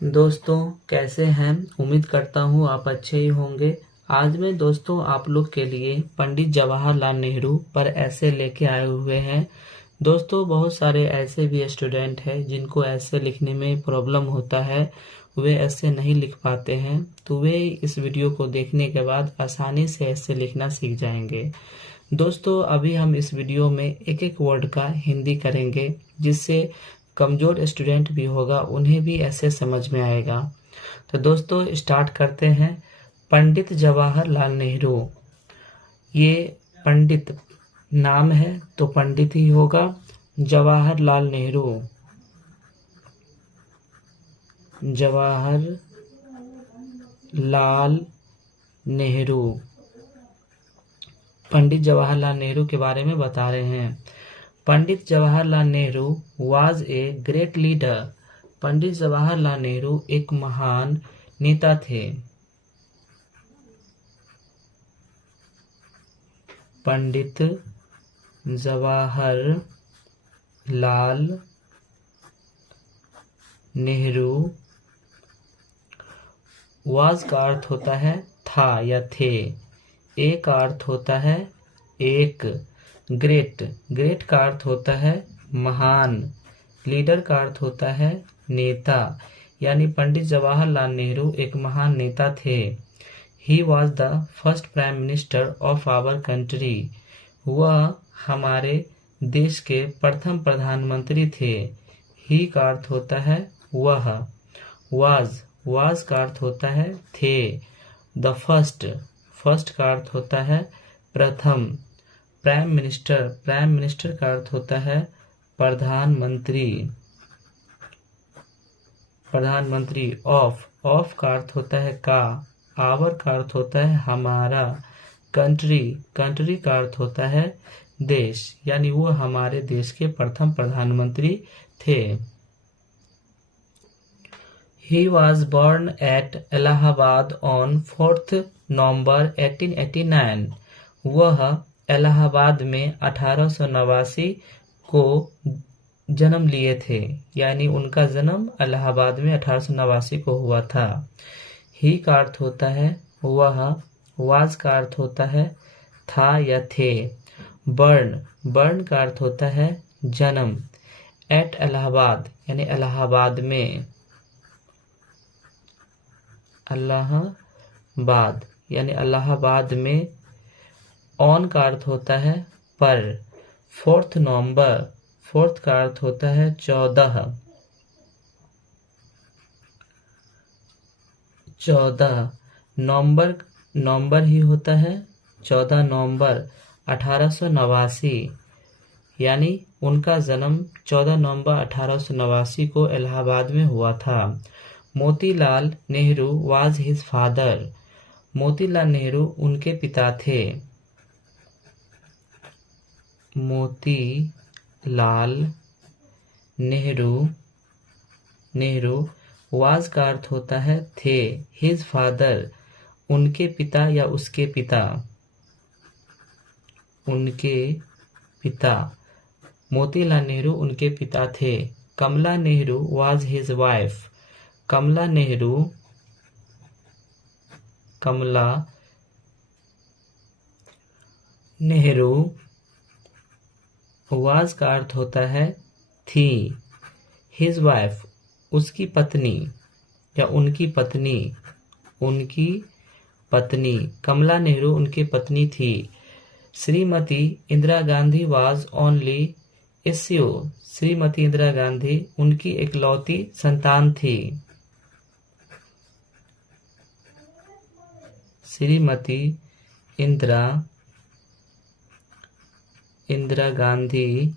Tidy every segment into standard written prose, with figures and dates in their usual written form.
दोस्तों कैसे हैं। उम्मीद करता हूँ आप अच्छे ही होंगे। आज मैं दोस्तों आप लोग के लिए पंडित जवाहरलाल नेहरू पर ऐसे लेके आए हुए हैं। दोस्तों बहुत सारे ऐसे भी स्टूडेंट हैं जिनको ऐसे लिखने में प्रॉब्लम होता है, वे ऐसे नहीं लिख पाते हैं, तो वे इस वीडियो को देखने के बाद आसानी से ऐसे लिखना सीख जाएंगे। दोस्तों अभी हम इस वीडियो में एक एक वर्ड का हिंदी करेंगे, जिससे कमज़ोर स्टूडेंट भी होगा उन्हें भी ऐसे समझ में आएगा। तो दोस्तों स्टार्ट करते हैं। पंडित जवाहरलाल नेहरू, ये पंडित नाम है तो पंडित ही होगा। जवाहरलाल नेहरू, जवाहरलाल नेहरू, पंडित जवाहरलाल नेहरू के बारे में बता रहे हैं। Pandit Jawaharlal Nehru was a great leader. Pandit Jawaharlal Nehru एक महान नेता थे। पंडित जवाहरलाल नेहरू, वाज का अर्थ होता है था या थे, ए का अर्थ होता है एक, ग्रेट, ग्रेट का अर्थ होता है महान, लीडर का अर्थ होता है नेता, यानी पंडित जवाहरलाल नेहरू एक महान नेता थे। He was the first prime minister of our country. वह हमारे देश के प्रथम प्रधानमंत्री थे। ही का अर्थ होता है वह, वाज, वाज का अर्थ होता है थे। द फर्स्ट, फर्स्ट का अर्थ होता है प्रथम। प्राइम मिनिस्टर, प्राइम मिनिस्टर का अर्थ होता है प्रधानमंत्री, प्रधानमंत्री। ऑफ, ऑफ का अर्थ होता है का। आवर का अर्थ होता है हमारा। कंट्री, कंट्री का अर्थ होता है देश, यानी वो हमारे देश के प्रथम प्रधानमंत्री थे। He was born at Allahabad on 4th November 1889. वह इलाहाबाद में 1889 को जन्म लिए थे, यानी उनका जन्म इलाहाबाद में 1889 को हुआ था। ही का अर्थ होता है वह, वाज का अर्थ होता है था या थे। बर्न, बर्न का अर्थ होता है जन्म। एट इलाहाबाद यानी इलाहाबाद में, इलाहाबाद यानी इलाहाबाद में। ऑन का अर्थ होता है पर। 4th नवंबर, 4th का अर्थ होता है 14, 14 नवंबर, नवंबर ही होता है 14 नवंबर 1889, यानी उनका जन्म 14 नवंबर 1889 को इलाहाबाद में हुआ था। Motilal Nehru was his father. Motilal Nehru उनके पिता थे। मोतीलाल नेहरू, नेहरू वाज का अर्थ होता है थे। हिज फादर, उनके पिता या उसके पिता, उनके पिता। मोतीलाल नेहरू उनके पिता थे। Kamala Nehru was his wife. Kamala Nehru, Kamala Nehru was का अर्थ होता है थी। हिज वाइफ, उसकी पत्नी या उनकी पत्नी, उनकी पत्नी। कमला नेहरू उनकी पत्नी थी। Shrimati Indira Gandhi was only issue. Shrimati Indira Gandhi उनकी इकलौती संतान थी। श्रीमती इंदिरा, इंदिरा गांधी,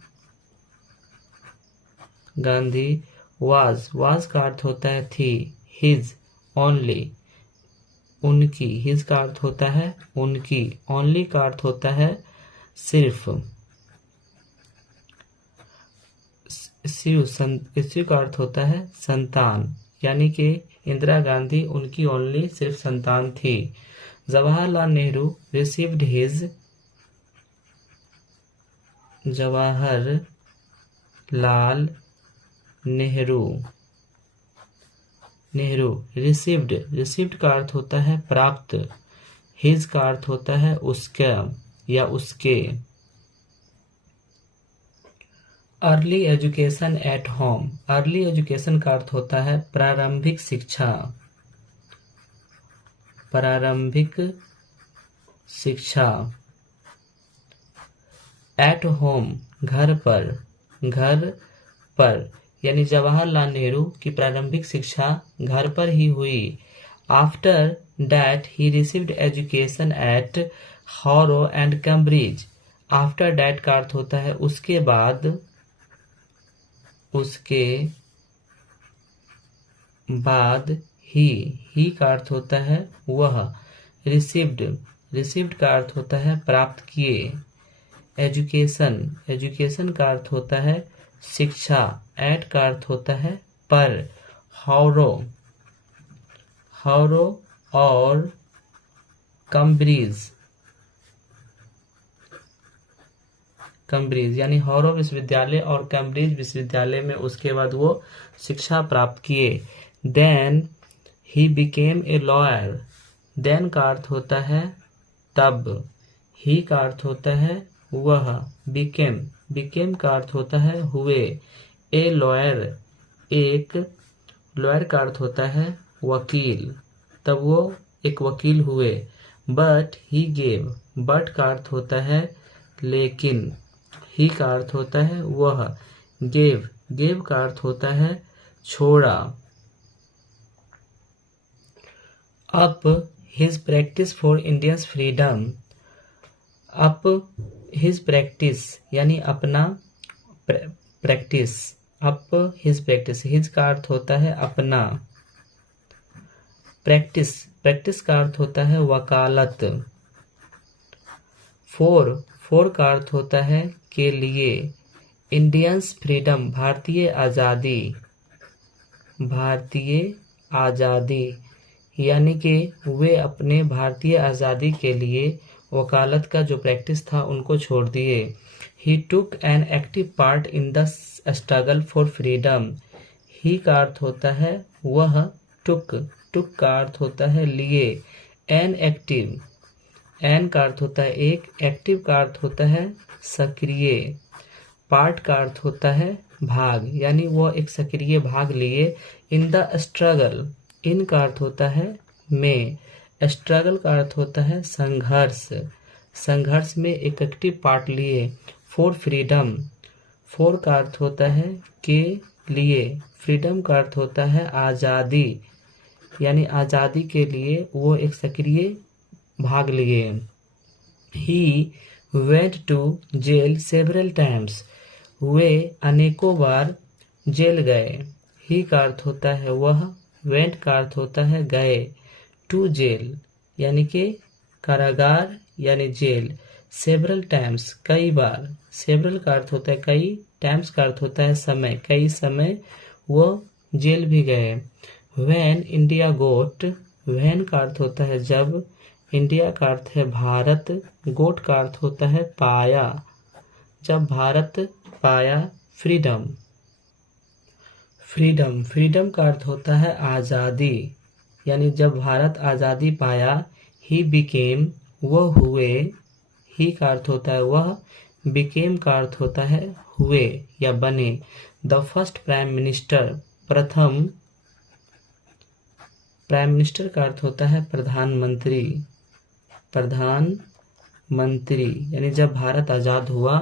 गांधी वाज, वाज का अर्थ होता है थी। हिज, ओनली, उनकी। हिज का अर्थ होता है उनकी। ओनली का अर्थ होता है सिर्फ। इश्यू का अर्थ होता है संतान, यानी कि इंदिरा गांधी उनकी ओनली सिर्फ संतान थी। Jawaharlal Nehru received his, Jawaharlal Nehru Nehru. Received, received का अर्थ होता है प्राप्त। हिज का अर्थ होता है उसका या उसके। Early education at home, early education का अर्थ होता है प्रारंभिक शिक्षा। प्रारंभिक शिक्षा। एट होम, घर पर। घर पर यानी जवाहरलाल नेहरू की प्रारंभिक शिक्षा घर पर ही हुई। After that he received education at हारो एंड कैम्ब्रिज। आफ्टर डैट का अर्थ होता है उसके बाद। उसके बाद ही का अर्थ होता है वह। रिसीव्ड, रिसीव्ड का अर्थ होता है प्राप्त किए। एजुकेशन, एजुकेशन का अर्थ होता है शिक्षा। एट का अर्थ होता है पर। हारो, हारो और कैम्ब्रिज, कैम्ब्रिज यानी हारो विश्वविद्यालय और कैम्ब्रिज विश्वविद्यालय में उसके बाद वो शिक्षा प्राप्त किए। Then he became a lawyer, then का अर्थ होता है तब। ही का अर्थ होता है वह। बिकेम, बिकेम का अर्थ होता है हुए। ए लॉयर, एक। लॉयर का अर्थ होता है वकील, तब वो एक वकील हुए। बट ही गेव, बट का अर्थ होता है लेकिन। ही का अर्थ होता है वह। गेव, गेव का अर्थ होता है छोड़ा। Up his practice for Indians freedom, up his practice यानी अपना practice. Up his practice, his का अर्थ होता है अपना। प्रैक्टिस, प्रैक्टिस का अर्थ होता है वकालत। फॉर, फॉर का अर्थ होता है के लिए। इंडियंस फ्रीडम, भारतीय आज़ादी। भारतीय आज़ादी यानी कि वे अपने भारतीय आज़ादी के लिए वकालत का जो प्रैक्टिस था उनको छोड़ दिए। He took an active part in the struggle for freedom. He का अर्थ होता है वह। टुक, टुक का अर्थ होता है लिए। एन एक्टिव, एन का अर्थ होता है एक। एक्टिव का अर्थ होता है सक्रिय। पार्ट का अर्थ होता है भाग, यानी वो एक सक्रिय भाग लिए। इन द स्ट्रगल, इन का अर्थ होता है में। स्ट्रगल का अर्थ होता है संघर्ष, संघर्ष में एक एक्टिव पार्ट लिए। फॉर फ्रीडम, फॉर का अर्थ होता है के लिए। फ्रीडम का अर्थ होता है आज़ादी, यानी आज़ादी के लिए वो एक सक्रिय भाग लिए। He went to jail several times, वे अनेकों बार जेल गए। ही का अर्थ होता है वह। वेंट का अर्थ होता है गए। टू जेल यानी कि कारागार यानी जेल। सेवरल टाइम्स कई बार। सेवरल का अर्थ होता है कई। टाइम्स का अर्थ होता है समय, कई समय वो जेल भी गए। व्हेन इंडिया गोट, व्हेन का अर्थ होता है जब। इंडिया का अर्थ है भारत। गोट का अर्थ होता है पाया, जब भारत पाया फ्रीडम। फ्रीडम, फ्रीडम का अर्थ होता है आज़ादी, यानी जब भारत आज़ादी पाया। ही बिकेम, वह हुए। ही का अर्थ होता है वह। बिकेम का अर्थ होता है हुए या बने। द फर्स्ट प्राइम मिनिस्टर, प्रथम। प्राइम मिनिस्टर का अर्थ होता है प्रधानमंत्री। प्रधानमंत्री यानी जब भारत आज़ाद हुआ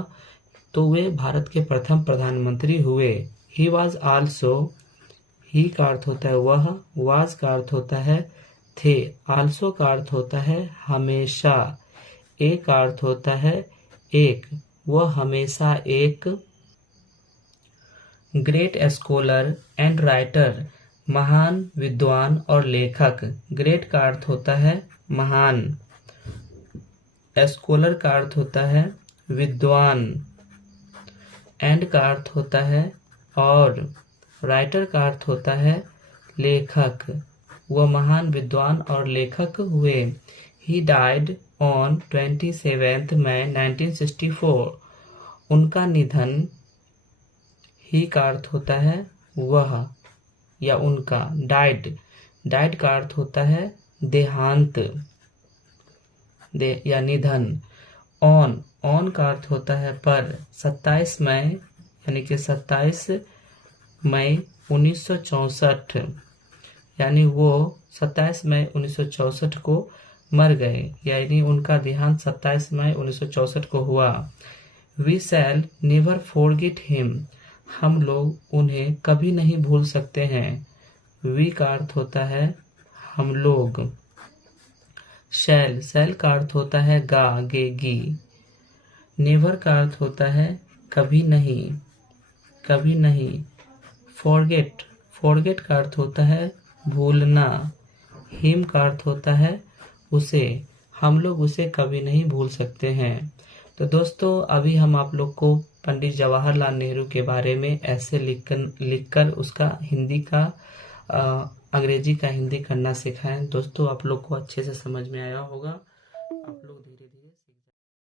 तो वे भारत के प्रथम प्रधानमंत्री हुए। ही वॉज आल्सो, ही का अर्थ होता है वह। वाज का अर्थ होता है थे। आल्सो का अर्थ होता है हमेशा। ए का अर्थ होता है एक, वह हमेशा एक। ग्रेट स्कॉलर एंड राइटर, महान विद्वान और लेखक। ग्रेट का अर्थ होता है महान। स्कॉलर का अर्थ होता है विद्वान। एंड का अर्थ होता है और। राइटर का अर्थ होता है लेखक। वह महान विद्वान और लेखक हुए। ही डाइड ऑन 27 मई 1964, उनका निधन। ही का अर्थ होता है वह। या उनका। डाइड, डाइड का अर्थ होता है देहांत या निधन। ऑन, ऑन का अर्थ होता है पर। 27 मई यानी कि 27 मई 1964, यानी वो 27 मई 1964 को मर गए, यानी उनका देहांत 27 मई 1964 को हुआ। We shall never forget him, हम लोग उन्हें कभी नहीं भूल सकते हैं। वी का अर्थ होता है हम लोग। शैल, शैल का अर्थ होता है गा, गेगी। नेवर का अर्थ होता है कभी नहीं, कभी नहीं। फॉरगेट, फॉरगेट का अर्थ होता है भूलना। हिम का अर्थ होता है उसे, हम लोग उसे कभी नहीं भूल सकते हैं। तो दोस्तों अभी हम आप लोग को पंडित जवाहरलाल नेहरू के बारे में ऐसे लिखकर उसका हिंदी का अंग्रेजी का हिंदी करना सिखाएं। दोस्तों आप लोग को अच्छे से समझ में आया होगा।